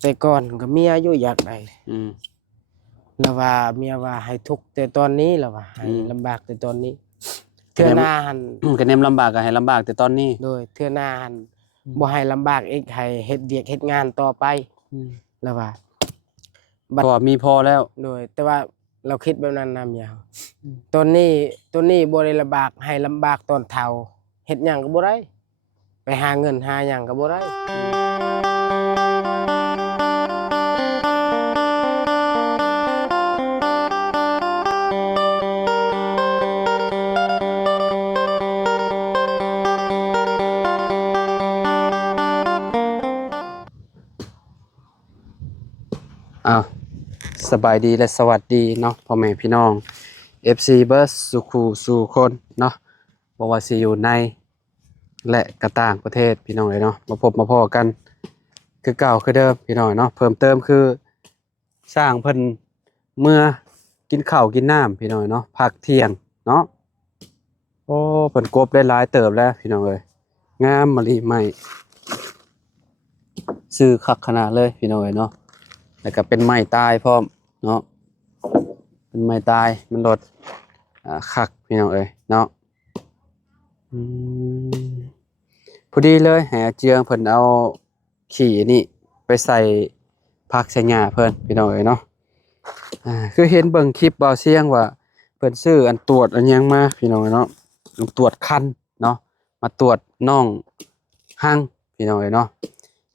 แต่ก่อนก็เมียอยู่อยากได้อืมแล้วว่าเมียว่าให้ทุกข์แต่ตอนนี้แล้วว่าให้ลำบากแต่ตอนนี้เทื่อก็แนมหน้าหัน ก็แนมลำบากก็ให้ลำบากแต่ตอนนี้โดยเทื่อหน้าหันบ่ให้ลำบากอีกให้เฮ็ดเวียกเฮ็ดงานต่อไปแล้วว่าเพราะว่ามีพอแล้วโดยแต่ว่าเราคิดแบบนั้นนะเมียเราตอนนี้บ่ได้ลำบากให้ลำบากตอนเฒ่าเฮ็ดหยังก็บ่ได้ไปหาเงินหาหยังก็บ่ได้อ้าวสบายดีและสวัสดีเนาะพ่อแม่พี่น้อง FC เบิร์สสุขูสู่คนเนาะบ่ว่าสิอยู่ในและกระต่างประเทศพี่น้องเลยเนาะมาพบมาพ้อกันคือเก่าคือเดิมพี่น้องเนาะเพิ่มเติมคือสร้างเพิ่นเมื่อกินข้าวกินน้ำพี่น้องเนาะพักเที่ยงเนาะโอ้เพิ่นกบได้หลายเติบแล้วพี่น้องเอ้ยงามมะลิใหม่ซื้อคักขนาดเลยพี่น้องเอ้ยเนาะแล้วก็เป็นไม้ตายพร้อมเนาะเป็นไม้ตายมันลดคักพี่น้องเอ้ยเนาะอืมพอดีเลยแหเจืองเพิ่นเอาขี้นี่ไปใส่ผักใส่หญ้าเพิ่นพี่น้องเอ้ยเนาะคือเห็นเบิ่งคลิปเบาเสียงว่าเพิ่นซื้ออันตรวจอันหยังมาพี่น้องเอ้ยเนาะตรวจคันเนาะมาตรวจน้องหั่งพี่น้องเอ้ยเนาะ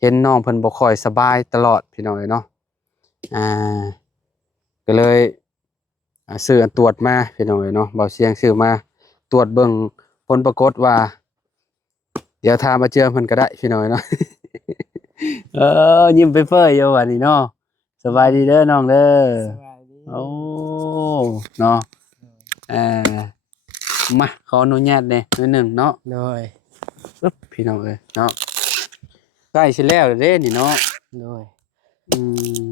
เห็นน้องเพิ่นบ่ค่อยสบายตลอดพี่น้องเอ้ยเนาะอ่าก็เลยซื้ออันตรวจมาพี่น้องเอ้ยเนาะเบาเสียงซื้อมาตรวจเบิ่งผลปรากฏว่าเดี๋ยวถามอาเจืองเพิ่นก็ได้พี่น้องเอ้ยเนาะ ยิ้มไปเฟ้ยอยู่วันนี้เนาะสบายดีเด้อน้องเด้อสบายดีโอ้เนาะเอ่อมาขออนุญาตเด้นิดหนึ่งเนาะโดยปึ๊บพี่น้องเอ้ยเนาะใกล้สิแล้วเด้นี่เนาะโดยอืม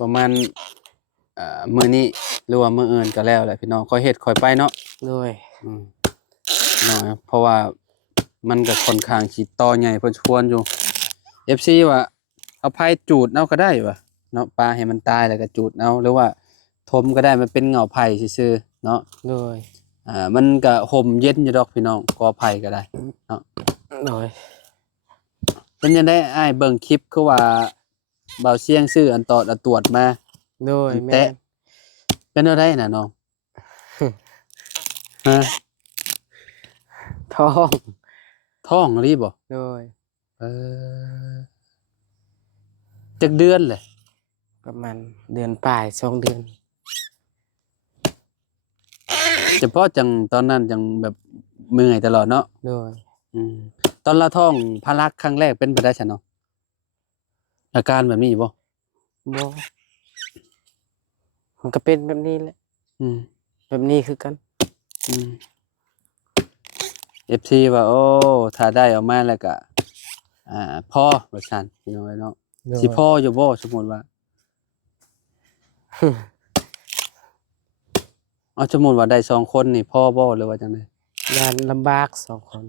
ประมาณมื้อนี้หรือว่ามื้ออื่นก็แล้วแหละพี่น้องค่อยเฮ็ดค่อยไปเนาะโดยอืมเนาะเพราะว่ามันก็ค่อนข้างสิต่อใหญ่พอสมควรอยู่ FC ว่าเอาไผ่จูดเอาก็ได้ว่ะเนาะปลาให้มันตายแล้วก็จูดเอาหรือว่าทมก็ได้มันเป็นเหงาไผ่ซื่อๆเนาะโดยมันก็ห่มเย็นอยู่ดอกพี่น้องกอไผ่ก็ได้เนาะโดยเป็นจังได๋อ้ายเบิ่งคลิปคือว่าเบาเสียงซื้ออันตอดอันตรวจมาโดยแตะแม่นเป็นจังได๋น่ะน้องฮะท้อง ท้องอีหลีบ่โดยเออจักเดือนแหละประมาณเดือนปลาย2 เดือนเฉพาะจังตอนนั้นจังแบบเมื่อยตลอดเนาะโดยอืมตอนละท้องพารักครั้งแรกเป็นไปได้ซะเนาะอาการแบบนี้บ่บ่มันก็เป็นแบบนี้แหละอืมแบบนี้คือกัน อืม FC ว่าโอ้ถ้าได้ออกมาแล้วก็พ่อว่าซั่นพี่น้องเอ้ยเนาะโดสิยพ่ออยู่บ่สมมุติว่าเอาสมมุติว่าได้2คนนี่พ่อบ่หรือว่าจังได๋งานลำบาก2 คน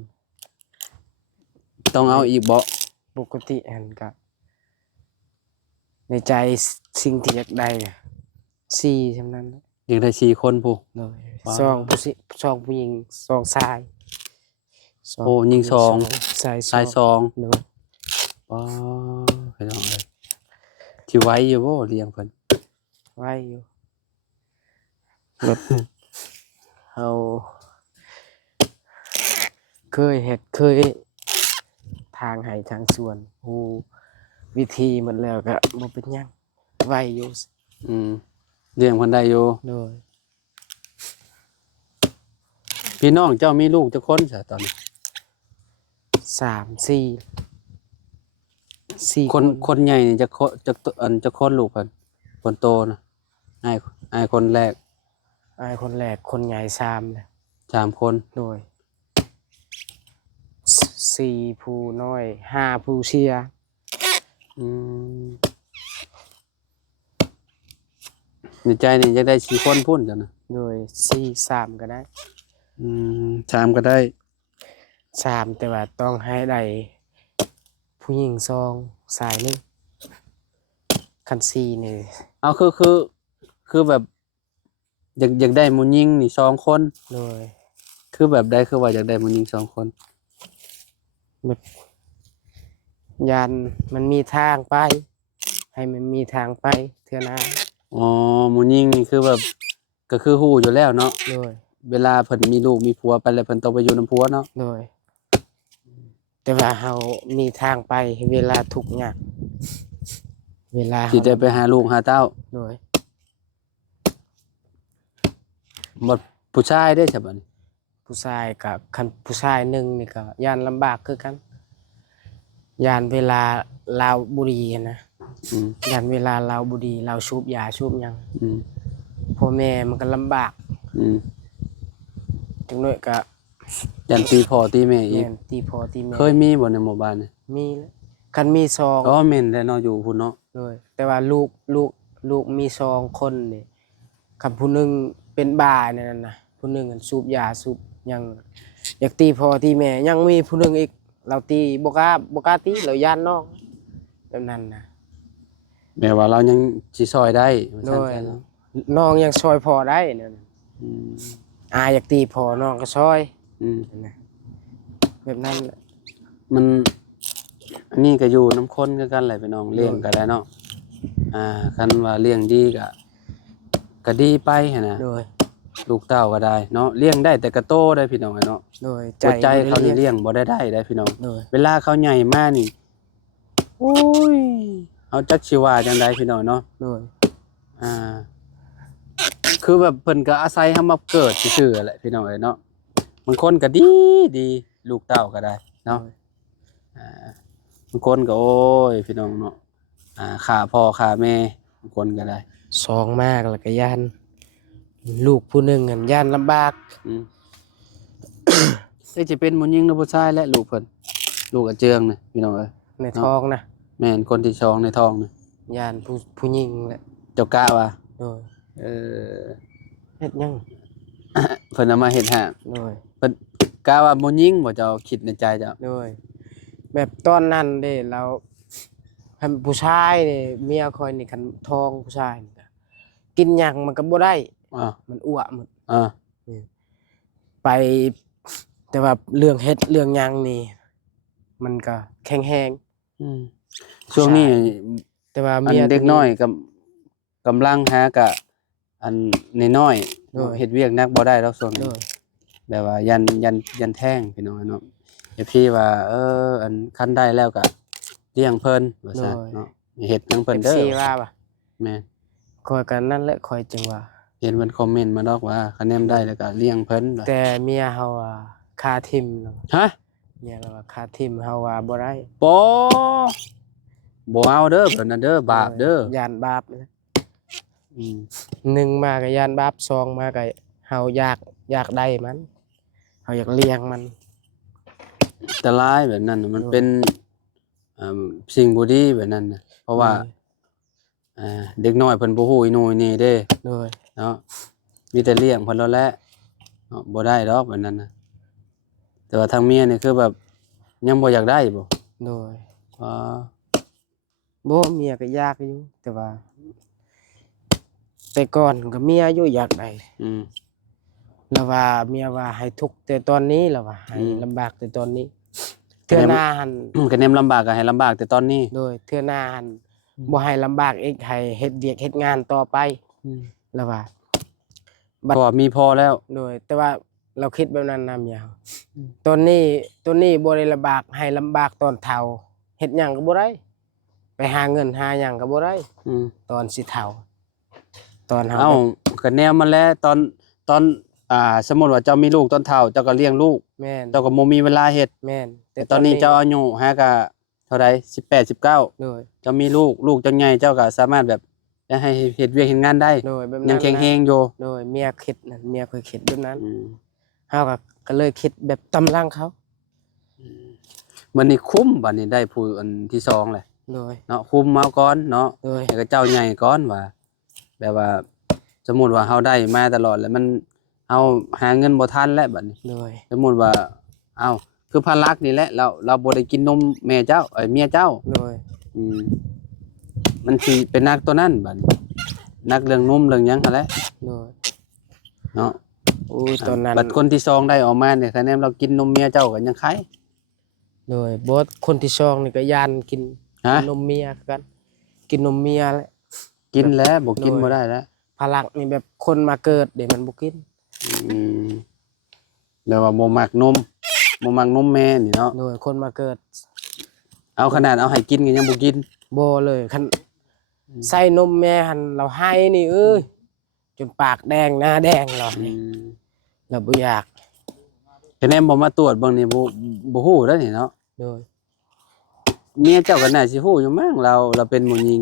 ต้องเอาอีกบ่ปกติหันก็ในใจสิ่งที่อยากได้น่ะ4เท่านั้นแหละ อยากได้4คนผู้โดยว้า2ผู้หญิง2ชายโอ้ยิง2ชายชาย2โดย2อ๋อพี่น้องเอ้ยสิไหวอยู่บ่เลี้ยงเพิ่น ไว้อยู่แบบเฮาเคยทางให้ทางสวนฮู้วิธีหมดแล้วก็บ่เป็นหยังไว้อยู่อืมเลี้ยงเพิ่นได้อยู่โดยพี่น้องเจ้ามีลูกจักคนซะตอนนี้3 4 4คนใหญ่นี่จักคนลูกเพิ่นคนโตน่ะอ้ายคนแรกอ้ายคนแรกคนใหญ่3เลย3คนโดย4ผู้น้อย5ผู้เชียอืมในใจนี่อยากได้4คนพุ่นจ้ะนะโดย4 3ก็ได้3ก็ได้3แต่ว่าต้องให้ได้ ผู้หญิงซองสายหนึงคันซีนี่ เอาคือแบบอยากได้หมู่ยิงนี่2คนโดย คือแบบใดคือว่าอยากได้หมู่ยิง2คนแบบยานมันมีทางไป ให้มันมีทางไปเทื่อหน้า อ๋อหมู่ยิงนี่คือแบบก็คือฮู้อยู่แล้วเนาะ โดย เวลาเพิ่นมีลูกมีผัวไปแล้วเพิ่นต้องไปอยู่นำผัวเนาะ โดย แต่ว่าเฮามีทางไปเวลาทุกข์ยากเวลา สิได้ไปหาลูกหาเต้า โดย หมดผู้ชายได้ใช่บัดนี้ ผู้ชายกับคันผู้ชายหนึ่งนี่ก็ย่านลำบากคือกันย่านเวลาลาวบุรีหั้นนะ อืม ย่านเวลาลาวบุรีลาวชูบยาชูบหยัง อืม พ่อแม่มันก็ลำบาก อืม จังน้อยก็ ยันตีพ่อตีแม่อี แม่ ก นตีพ่อตีแม่ เคยมีบ่ในหมู่บ้านนี่ มีแล้วคันมีซอง อ๋อแม่นแหล้วเนาะอยู่พุ่นเนาะ เลยแต่ว่าลูกมีซองคนนี่คันผู้หนึงเป็นบ้าในนั้นน่ะผู้หนึงอันสูบยาสูบหยังอยากตีพ่อตีแม่ยังมีผู้หนึงอีกเราตีบ่กล้าตีเราย่านน้องแบบนั้นนะ แม่ว่าเรายังสิซอยได้ว่า โด ซั่น ย ๆเนาะ น้องยังซอยพ่อได้นั่นน่ะ อืม อาอยากตีพ่อน้องก็ซอย อืม นั่นนะแบบนั้นแหละ มันอันนี้ก็อยู่น้ำข้นคือกันแหละพี่น้องเลี้ยงก็ได้เนาะคันว่าเลี้ยงดีก็ดีไปหั่นน่ะ โดย ลูกเต้าก็ได้เนาะเลี้ยงได้แต่ก็โตได้พี่น้องเนาะ โดย หัวใจเขานี่ เรียก เลี้ยงบ่ได้ได้พี่น้อง โดย เวลาเขาใหญ่มานี่โอ้ยเอาจักสิว่าจังไดพี่น้องเนาะ โดย อ่า คือแบบเพิ่นก็อาศัยเฮามาเกิดซื่อๆแหละพี่น้องเนาะบางคนก็ดีลูกเต้าก็ได้เนาะบางคนก็โอ้ยพี่น้องเนาะฆ่าพ่อฆ่าแม่บางคนก็ได้ ซองมากแล้วก็ย่านลูกผู้หนึงอันย่านลำบาก อืม สิเป็นผู้หญิงหรือผู้ชายและลูกเพิ่นลูกอาเจืองน่ะพี่น้องเอ้ย ในท้องนะ แม่นคนที่2ในท้องน่ะ ย่านผู้หญิงแหละ เจ้ากะว่า โดย เออ เฮ็ดหยัง เพิ่นเอามาเฮ็ดให้ โดย เพิ่นกะว่าบ่ยิงบ่เจ้าคิดในใจเจ้า โดยแบบตอนนั้นเด้เราคันผู้ชายนี่เมียคอยนี่คันท้องผู้ชายนี่ก็กินหยังมันก็บ่ได้ อ่า มันอ้วกหมด อ่า ไป แต่ว่าเรื่องเฮ็ดเรื่องหยังนี่ มันก็แข็งแรง อืมช่วงนี้ แต่ว่า อัน เมีย เด็กน้อยกำลังหากะอันน้อย โดย ๆเฮ็ดเวียกหนักบ่ได้ดอกช่วง โด นี้ ย แบบว่ายันแท่งพี่น้องเนาะเดี๋ยวพี่ว่า อันคันได้แล้วก็เลี้ยงเพิ่นว่าซั่นเนาะเฮ็ดหยังเพิ่นเด้อ FC ว่าป่ะ แม่น คอยกันนั่นแหละคอยจึงว่า เห็นเพิ่นคอมเมนต์มาดอกว่าคะแนนได้แล้วก็เลี้ยงเพิ่นว่า แต่เมียเฮาว่าคาทิมแล้ว ฮะ เมียเราว่าคาทิมเฮาว่าบ่ได้ บ่เอาเด้อเพิ่นน่ะเด้อบาปเด้อย่ านบาปนะ อืม หนึ่งมาก็ย่านบาปสองมาก็เฮาอยากได้มันเฮาอยากเลี้ยงมัน อันตรายแบบนั้นน่ะมันเป็นสิ่งบ่ดีแบบนั้นน่ะเพราะว่าเด็กน้อยเพิ่นบ่ฮู้อีโน่อีนี่เด้ โดย เนาะมีแต่เลี้ยงเพิ่นแล้วแหละเนาะบ่ได้ดอกแบบนั้นน่ะแต่ว่าทางเมียนี่คือแบบยังบ่อยากได้บ่ โดย อ๋อ บ่เมียก็อยากอยู่แต่ว่า แต่ก่อนก็เมียอยู่อยากได้ อืม แล้วว่าเมียว่าให้ทุกข์แต่ตอนนี้แล้วว่าให้ อืม ลำบากแต่ตอนนี้เทื่อหน้าหัน ก็แนมลำบากก็ให้ลำบากแต่ตอนนี้ โดยเทื่อหน้าหันบ่ให้ลำบากอีกให้เฮ็ดเวียกเฮ็ดงานต่อไปแล้วว่า เพราะว่ามีพอแล้ว โดยแต่ว่าเราคิดแบบนั้นนะเมียเราตอนนี้บ่ได้ลำบากให้ลำบากตอนเฒ่าเฮ็ดหยังก็บ่ได้ไปหาเงินหาหยังก็บ่ได้ อืม ตอนสิเฒ่าตอนเฮา เอ้าก็แนวมันแล้วตอนสมมุติว่าเจ้ามีลูกตอนเฒ่าเจ้าก็เลี้ยงลูก แม่น เจ้าก็บ่มีเวลาเฮ็ด แม่น แต่ตอนนี้เจ้าอายุหากะเท่าใด18 19 โดย เจ้ามีลูกเจ้าใหญ่เจ้าก็สามารถแบบจะให้เฮ็ดเวียกเฮ็ดงานได้ โดยแบบ ยั นั้ ง น แข็งแรงอยู่ โดยเมียคิดนั่นเมียเคยคิดแบบนั้น อืม เฮาก็เลยคิดแบบตำลังเขา มันนี่คุ้มบัดนี้ได้ผู้อันที่สองแหละ โดย เนาะคุ้มมาก่อนเนาะ โดย ให้กับเจ้าใหญ่ก่อนว่าแบบว่า สมมุติว่าเฮาได้มาตลอดแล้วมันเฮาหาเงินบ่ทันแล้วบัดนี้ โดย สมมุติว่าเอ้า คือพารักนี่แหละเราบ่ได้กินนมแม่เจ้าเมียเจ้า โดย อืมมันสิเป็นนักตัวนั้นบัดนี้นักเรื่องนมเรื่องหยังหั่นแหละ โดย เนาะ อู้ตอนนั้น บัดคนที่2ได้ออกมาเนี่ยคะแนนเรากินนมเมียเจ้าก็ยังไข่ โดยบ่คนที่สองนี่ก็ยานกิน ฮะ นมเมียคือกัน กินนมเมียแหละ กินแล้วบ่กิน โดย บ่ได้แล้ว พลักนี่แบบคนมาเกิดเดี๋ยวมันบ่กิน อืมแล้วว่าบ่มักนมแม่นี่เนาะ โดยคนมาเกิด เอาขนาดเอาให้กินก็ยังบ่กิน บ่เลยคันใส่นมแม่หันเราให้นี่เอ้ยจนปากแดงหน้าแดงเรา อื นี่ ม เราบ่อยาก คะแนนบ่มาตรวจเบิ่งนี่บ่ฮู้แล้วนี่เนาะ โดย เมียเจ้าก็น่าสิฮู้อยู่มั้งเราเป็นหมู่หญิง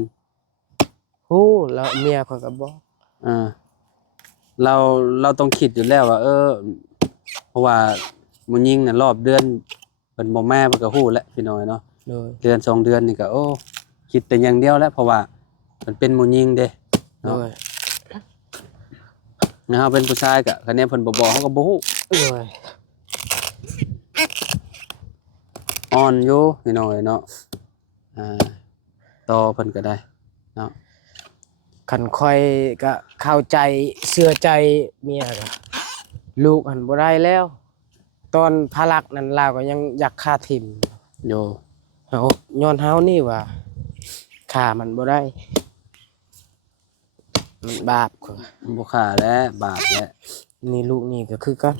ฮู้แล้วเมียข่อยก็บอก อ่าเราต้องคิดอยู่แล้วว่าเพราะว่าหมู่หญิงน่ะรอบเดือนเพิ่นบ่มาเพิ่นก็ฮู้แล้วพี่น้อยเนาะ โดย เดือน2เดือนนี่ก็โอ้คิดแต่อย่างเดียวแล้วเพราะว่ามันเป็นหมู่หญิงเด้ โด เนาะ ย นะเฮาเป็นผู้ชายก็คะแนนเพิ่นบ่บอกเฮาก็บ่ฮู้ โดย อ่อนอยู่พี่น้อยเนาะต่อเพิ่นก็ได้เนาะ คันค่อยก็เข้าใจเชื่อใจเมียก็ลูกหันบ่ได้แล้ว ตอนพลักนั้นลาวก็ยังอยากฆ่าทิ่ม โย เฮาย้อนเฮานี่ว่าฆ่ามันบ่ได้ มันบาปกว่า บ่ค่าแล้วบาปแล้ว นี่ลูกนี่ก็คือกัน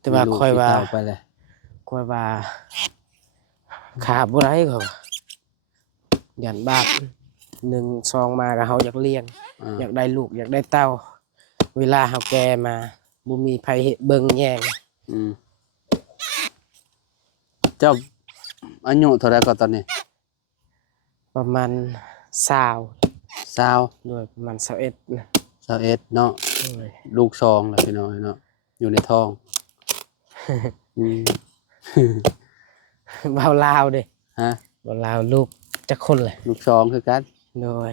แต่ว่า มีลูก ค่อยว่า ที่เฒ่ไปเลย ค่อยว่าขาบ่ได้เขายันบาป1 2มาก็เฮาอยากเลี้ยง อยากได้ลูกอยากได้เต้า เวลาเฮาแก่มาบ่มีไผเฮ็ดเบิ่งแยง อืมเจ้าอายุเท่าไหร่ก็ตอนนี้ ประมาณ20 ด้วยประมาณ21นะ 21เนาะ โอ้ย ลูก2แล้วพี่น้อยเนาะอยู่ในท้อง อืม เว้าลาวเด้ ฮะ เว้าลาวลูกจักคนแหละ ลูก2คือกัน โดย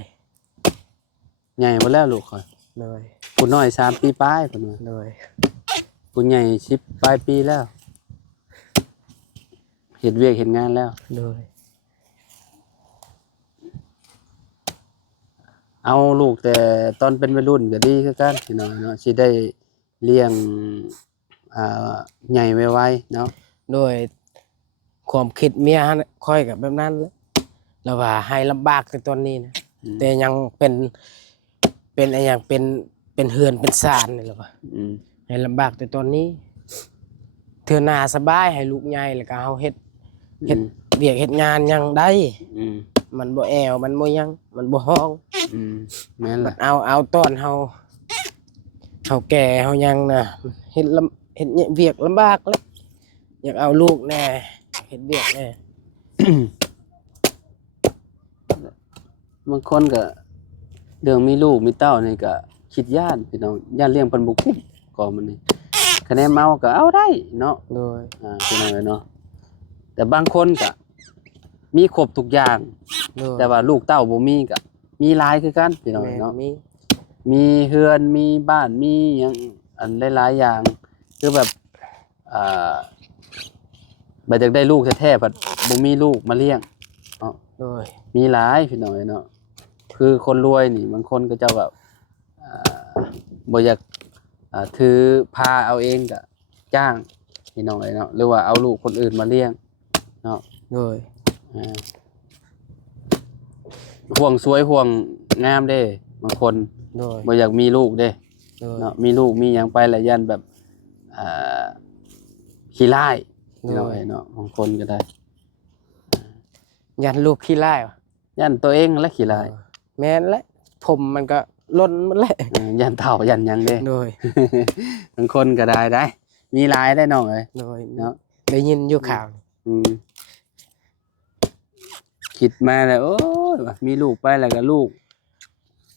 ใหญ่บ่แล้วลูกข่อย โดย ผู้น้อย3ปีปลายเพิ่นว่า โดย ผู้ใหญ่10ปลายปีแล้วเฮ็ดเวียกเฮ็ดงานแล้ว โดย เอาลูกแต่ตอนเป็นวัยรุ่นก็ดีคือกันพี่น้องเนาะสิได้เลี้ยงใหญ่ไวๆเนาะ โดยความคิดเมียหั่นค่อยก็แบบนั้นแหละแล้วว่าให้ลำบากในตอนนี้นะ แต่ยังเป็นอะไรอย่างเป็นเฮือนเป็นศาลนี่แหละว่า อืม ให้ลำบากแต่ตอนนี้เทื่อหน้าสบายให้ลูกใหญ่แล้วก็เฮาเฮ็ดเวียกเฮ็ดงานหยังได้ อืม มันบ่แอวมันบ่หยังมันบ่ฮ้อง อืมแม่นล่ะ เอาตอนเฮาแก่เฮายังน่ะเฮ็ดเวียกลำบากแล้วอยากเอาลูกแน่เฮ็ดเวียกแน่ บางคนก็เรื่องมีลูกมีเต้านี่ก็คิดย้านพี่น้องย้านเลี้ยงเพิ่นบ่คุ้มก็มันนี่คะแนนเมาก็เอาได้เนาะ โดย พี่น้องเนาะแต่บางคนก็มีครบทุกอย่าง โดย แต่ว่าลูกเต้าบ่มีก็มีหลายคือกันพี่น้อง แม่ เนาะ มี มีเฮือนมีบ้านมีหยังอันหลายๆอย่างคือแบบบัดอยากได้ลูกแท้ๆบัดบ่มีลูกมาเลี้ยงเนาะ โดย มีหลายพี่น้องเนาะคือคนรวยนี่บางคนก็จะแบบบ่อยากถือพาเอาเองก็จ้างพี่น้องเนาะหรือว่าเอาลูกคนอื่นมาเลี้ยงเนาะ โดย ห่วงสวยห่วงงามเด้บางคน โดย บ่อยากมีลูกเด้ โดย เนาะมีลูกมีหยังไปแล้วยันแบบขี้ร้ายพี่น้องเนาะบางคนก็ได้ ยันลูกขี้ร้ายวะ ยันตัวเองและขี้ร้าย แม่นแหละผมมันก็ล้นหมันแหละ ยันเฒ่ายันหยังเด้ โดย บางคนก็ได้ มีหลายได้น้องเอ้ย โดย เนาะ ได้ยินอยู่ข่าว คิดมาแล้วโอ้ยว่ะมีลูกไปแล้วก็ลูก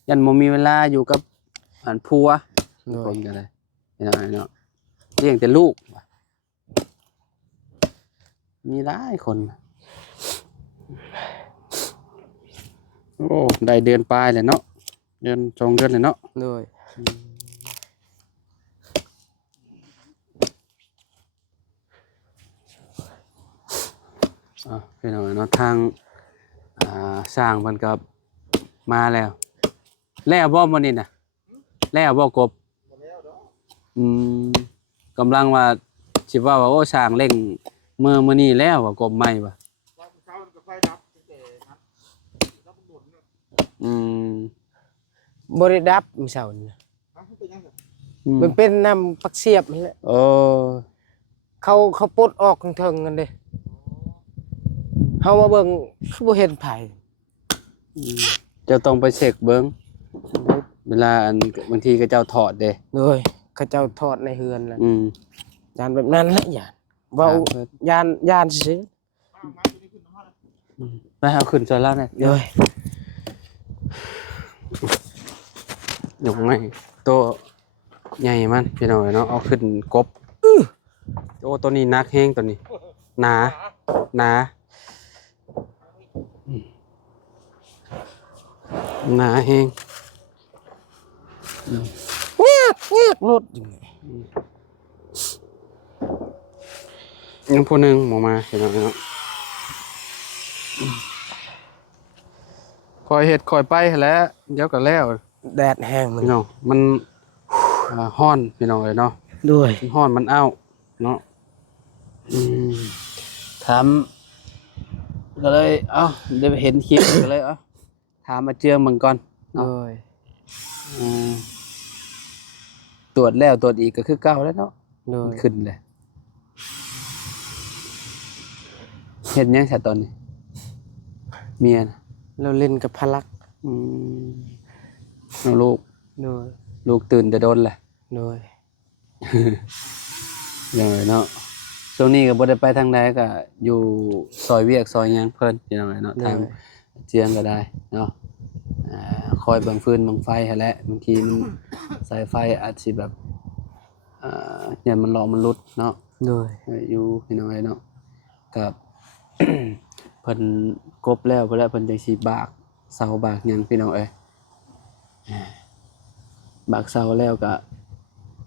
ยันบ่มีเวลาอยู่กับผัว โด ค ย นก็ได้เนาะเลี้ยงแต่ลูกว่ะมีหลายคน โอ้ได้เดือนปลายแล้วเนาะเดือน2เดือนแล้วเนาะ โดย พี่น้องเนาะทางสร้างมันก็มาแล้วบ่มื้อนี้น่ะแล้วบ่กบอืมกำลังว่าสิว่าโอ้สร้างเร่งมื้อนี้แล้วว่ากบใหม่ว่ะอืม บ่ได้ดับมื้อเช้านี่มันเป็นน้ำปักเสียบนี่แหละ โอ้ เขาปลดออกเทิงๆกันเด้เฮามาเบิ่งคือบ่เห็นไผ เจ้าต้องไปเช็คเบิ่งเวลาบางทีก็เจ้าถอดเด้ เลยเขาเจ้าทอดในเฮือนแล้ว อืม ยานแบบนั้นแหละยานเว้ายานซื่อ ไปเอาขึ้นซอยแล้วเนี่ย ๆเลย ยกไม้ตัวใหญ่มันพี่น้องเนาะเอาขึ้นกบโอ้ตัวนี้หนักแฮงตัวนี้หนาหนาหนาแฮง เงียกรถอยู่นี่ ยังผู้หนึงหมอมาพี่น้องเนาะคอยเฮ็ดคอยไปหั้นแหล้วเดี๋ยวก็แล้ว แดดแห้งมัน พี่น้องมันฮ้อนพี่น้องเนาะ ด้วย มันฮ้อนมันอ้าวเนาะถามก็เลยได้ไปเห็นคลิป ก็เลยถามมาเจืองมึงก่อน เล เนาะ ย ตรวจแล้วตรวจอีกก็คือเก่าแล้วเนาะ เลย ขึ้นเลยเฮ็ดหยังซะตอนนี้เมียน่ะ เราเล่นกับพลัก อืมเอาลูก เลย ลูกตื่นแต่โดนแหละ เลย อย่างไรเนาะช่วงนี้ก็บ่ได้ไปทางใดก็อยู่ซอยเวียกซอยหยังเพิ่นอย่างไรเนาะทางเจียงก็ได้เนาะคอยบังฟืนบังไฟให้แหละบางทีมันสายไฟอาจสิแบบเนี่ยมันรอมันหลุดเนาะ เลย อยู่พี่น้อยเนาะกับ เพิ่นกบแล้วเพิ่นจังสิบากเสาบากหยังพี่น้องเอ้ยบากเสาแล้วก็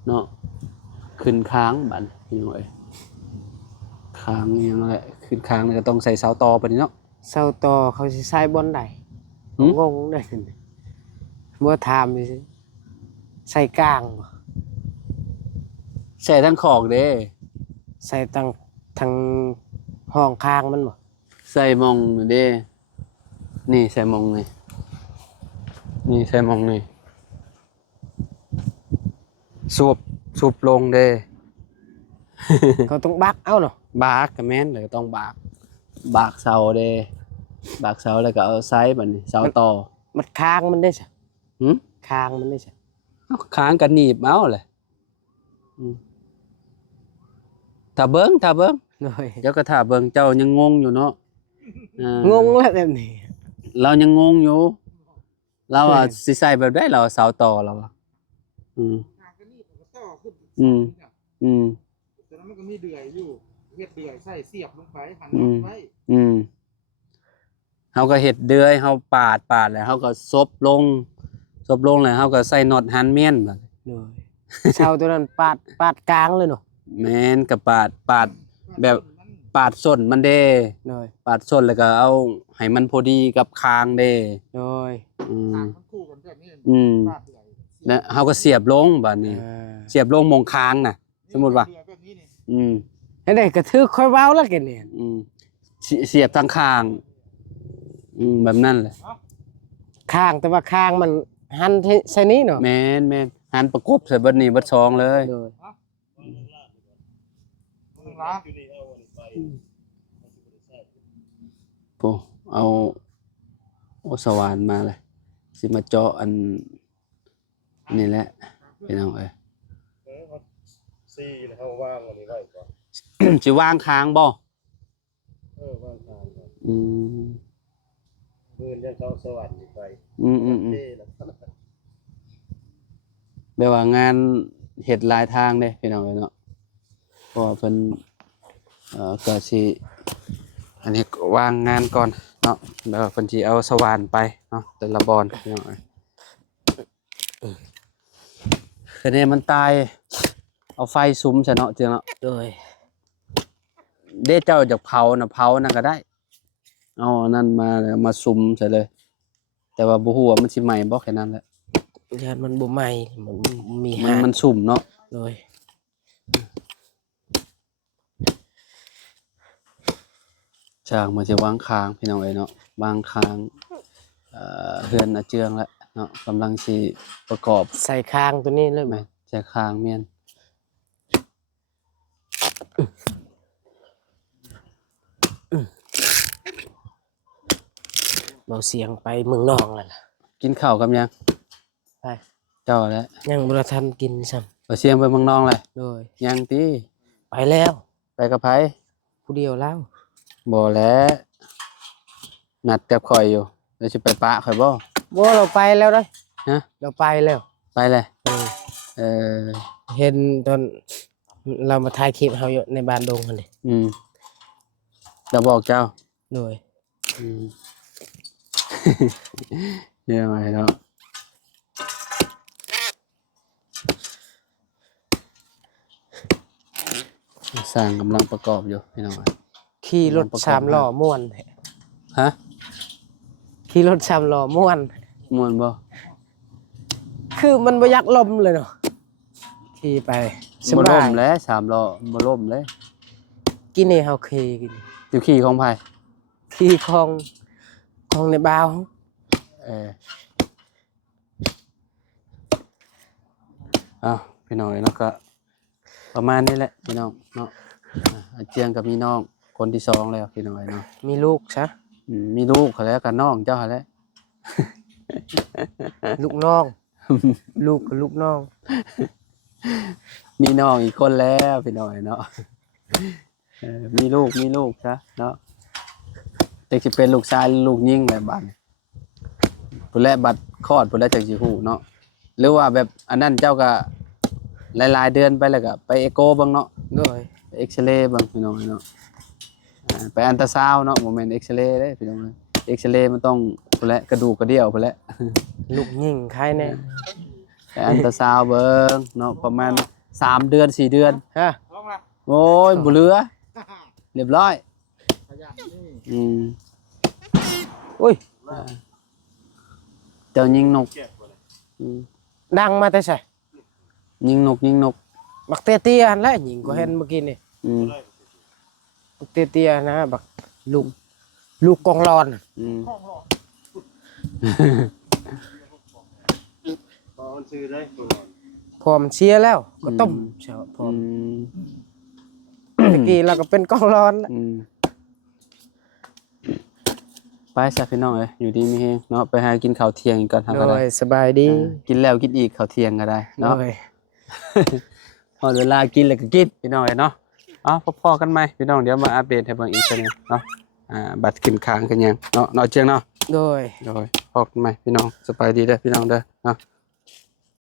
เนาะขึ้นค้างบัดพี่น้องเอ้ยค้างหยังแหละขึ้นค้างแล้วก็ต้องใส่เสาต่อไปนี่เนาะ เซาต่อเขาสิใช้บอนใด หืม งงได้บ่ถามดิใส่กลางบ่ ใส่ทั้งขอกเด้ ใส่ทางห้องข้างมันบ่ ใส่หมองนี่เด้นี่ใส่หมองนี่นี่ใส่หมองนี่สูบลงเด้ เขาต้องบักเอาเนาะ บากก็แม่นเลยต้องบากเสาเด้บากเสาแล้วก็เอาไซส์บัดนี้เสาต่อ มันค้างมันได้ซะ หึ ค้างมันได้ซะ เอาค้างกันหนีบเอาเลยถ้าเบิ่ง เลย เดี๋ยวก็ถ้าเบิ่งเจ้ายังงงอยู่เนาะงงแล้วแบบนี้ เรายังงงอยู่เราสิใส่แบบได้เราเสาต่อเราอืมแต่นั้นมันก็มีเดือยอยู่เฮ็ดเดือยใส่เสียบลงไปหันไว้ เฮาก็เฮ็ดเดือยเฮาปาดแล้วเฮาก็ซบลงแล้วเฮาก็ใส่น็อตหันเมียนบัด เลยเช่าตัวนั้นปาดกลางเลยเนาะ แม่นก็ปาดแบบปาดส้นมันเด้ เลย ปาดส้นแล้วก็เอาให้มันพอดีกับคางเด้ เลย ทางมันคู่กันแบบนี้ ปาดเดือย แล้วเฮาก็เสียบลงบัดนี้ เสียบลงมองคางน่ะ สมมุติว่า เดือยแบบนี้นี่ ให้ได้กระทือค่อยเว้าแล้วกันเนี่ย เสียบทางคาง แบบนั้นแหละ ข้างแต่ว่าข้างมันหันใส่นี้เนาะ แม่นหันประกบใส่เบิดนี้เบิดซองเลย เลย มึงล้าง โอ้เอาสว่านมาเลยสิมาเจาะอันนี่แหละพี่น้องเอ้ย ซีแล้วเขาว่างวันนี้ไว้ก่อน สิวางค้างบ่ ว่างทางก่อน อืม มือยังเขาสวัสดีไป เท่แล้ว แปลว่างานเฮ็ดหลายทางเด้พี่น้องเอ้ยเนาะเพราะว่าเพิ่นก็สิอันนี้วางงานก่อนเนาะแล้วเพิ่นสิเอาสว่านไปเนาะแต่ละบอนพี่น้องเอ้ยคือเนี่ยมันตายเอาไฟสุมซะเนาะเจียงเนาะ เลย เด้เจ้าจากเผาน่ะก็ได้ เอาอันนั่นมาแล้วมาซุ่มใส่เลย แต่ว่าบ่ฮู้ว่ามันสิไหม้บ่แค่นั้นแหละ ยานมันบ่ใหม่มันมี มัน หาง มันสุ่มเนาะ โดย ช่างมันจะวางคางพี่น้องเอ้ยเนาะวางคางเฮือนอาเจืองแล้วเนาะกำลังสิประกอบ ใส่ข้างตัวนี้เลยไหม แม่ใช้คางเมียน เบาเสียงไปเมืองนอกแล้วล่ะ กินข้าวกับยัง ไป เจ้าแล้ว ยังบ่ทันกินซ้ำ เอาเสียงไปเมืองนองเลย โดย ยังติ ไปแล้ว ไปกับไผ ผู้เดียวแล้ว บ่แล้วนัดกับข่อยอยู่แล้วสิไปปะข่อยบ่ บ่เราไปแล้วเด้อ ฮะ เราไปแล้ว ไปเลย เออ เออ เห็นตอนเรามาถ่ายคลิปเฮาอยู่ในบ้านดงหั่นดิ เราบอกเจ้า โดย เยอะไหมเนาะสร้างกำลังประกอบอยู่พี่น้อง ขี่รถ3ล้อม่วนแท้ ฮะ ขี่รถ3ล้อม่วน ม่วนบ่ คือมันบ่อยากลมเลยเนาะขี่ไปส บ่ บา ล่ ย มแล้ว3ล้อบ่ล่มเลย กินนี่เฮาขี่กิน อยู่ขี่ของไผ ขี่ของในบ้าว เอออ้าวพี่น้องเนาะก็ประมาณนี้แหละพี่น้องเนาะอาเจียงกับมีน้องคนที่2แล้วพี่น้องเนาะ มีลูกซะ มีลูกเขาแล้วกับน้องเจ้าเขาแล้ว ลูกน้อง ลูกกับลูกน้อง มีน้องอีกคนแล้วพี่น้องเนาะมีลูกซะเนาะแต่สิเป็นลูกชายหรือลูกหญิงแหละบัดพุ่นแลบัดคลอดพุ่นแลจังสิฮู้เนาะหรือว่าแบบอันนั้นเจ้าก็หลายๆเดือนไปแล้วก็ไปเอโกเบิ่งเนาะ โดย เอ็กซเรย์เบิ่งพี่น้องเนาะไปอันตราซาวน์เนาะบ่แม่นเอ็กซเรย์เด้พี่น้องเอ็กซเรย์มันต้องพุ่นแหละกระดูกกระเดี่ยวพุ่นแหละ ลูกหญิงใครแน่ ไปอันตราซาวน์เบิ่งเนาะประมาณ3เดือน4เดือน ฮะ ลองละ โอ้ยบ่เหลือเรียบร้อย ขยันนี่ อุ้ย เจ้ายิงนก เจ็บกว่าเลย ดังมาแต่ไส ยิงนก บักเตี้ยๆหั่นแหละหญิงก็เห็นเมื่อกี้นี่ เลย บักเตี้ยๆนะบักลูกกองรอนน่ะ ห้องหลอดพอมันซื้อได้ตัวหลอด พอมันเสียแล้วก็ต้มเช้าพอเมื่อกี้เราก็เป็นกองรอนแล้ว ไปซะพี่น้องเอ้ยอยู่ดีมีแฮงเนาะไปหากินข้าวเที่ยงอีกก่อนทำ โด ก็ได้ ยสบายดี กินแล้วกินอีกข้าวเที่ยงก็ได้ โด เนาะ ย พอเวลากินแล้วก็กินพี่น้องเอ้ยเนาะพอๆกันไหมพี่น้องเดี๋ยวมาอัปเดตให้เบิ่งอีกทีนึงเนาะบัตรขึ้นค้างกันยังเนาะเจียงเนาะ โดย โดยพอกันไหมพี่น้องสบายดีเด้อพี่น้องเด้อเนาะ